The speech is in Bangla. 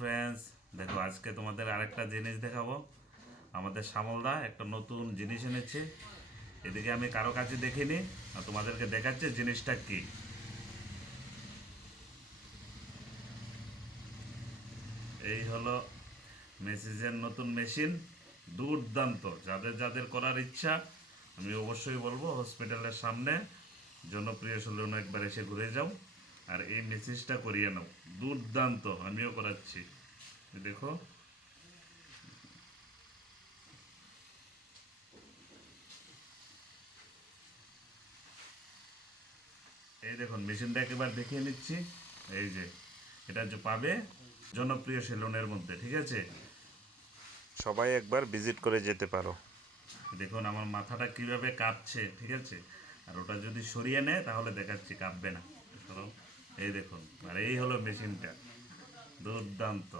ফ্রেন্ডস, দেখো আজকে তোমাদের আরেকটা জিনিস দেখাবো। আমাদের শ্যামলদা একটা নতুন জিনিস এনেছে। এদিকে আমি কারো কাছে দেখিনি, আর তোমাদেরকে দেখাচ্ছে জিনিসটা কি। এই হলো মেসেজের নতুন মেশিন। দুর্দান্ত, যাদের যাদের করার ইচ্ছা আমি অবশ্যই বলবো হসপিটালের সামনে জনপ্রিয় সেলুনে একবার এসে ঘুরে যাও আর এই মেসেজটা করিয়ে নাও। দুর্দান্ত, আমিও করাচ্ছি। দেখো, এই দেখুন মেশিনটা একবার দেখিয়ে নিচ্ছি। এই যে এটা যে পাবে জনপ্রিয় সেলুনের মধ্যে, ঠিক আছে? সবাই একবার ভিজিট করে যেতে পারো। দেখুন আমার মাথাটা কিভাবে কাঁপছে, ঠিক আছে? আর ওটা যদি সরিয়ে নেয় তাহলে দেখাচ্ছি কাঁপবে না। সরাও। এই দেখুন, আর এই হলো মেশিনটা। দুর্দান্ত।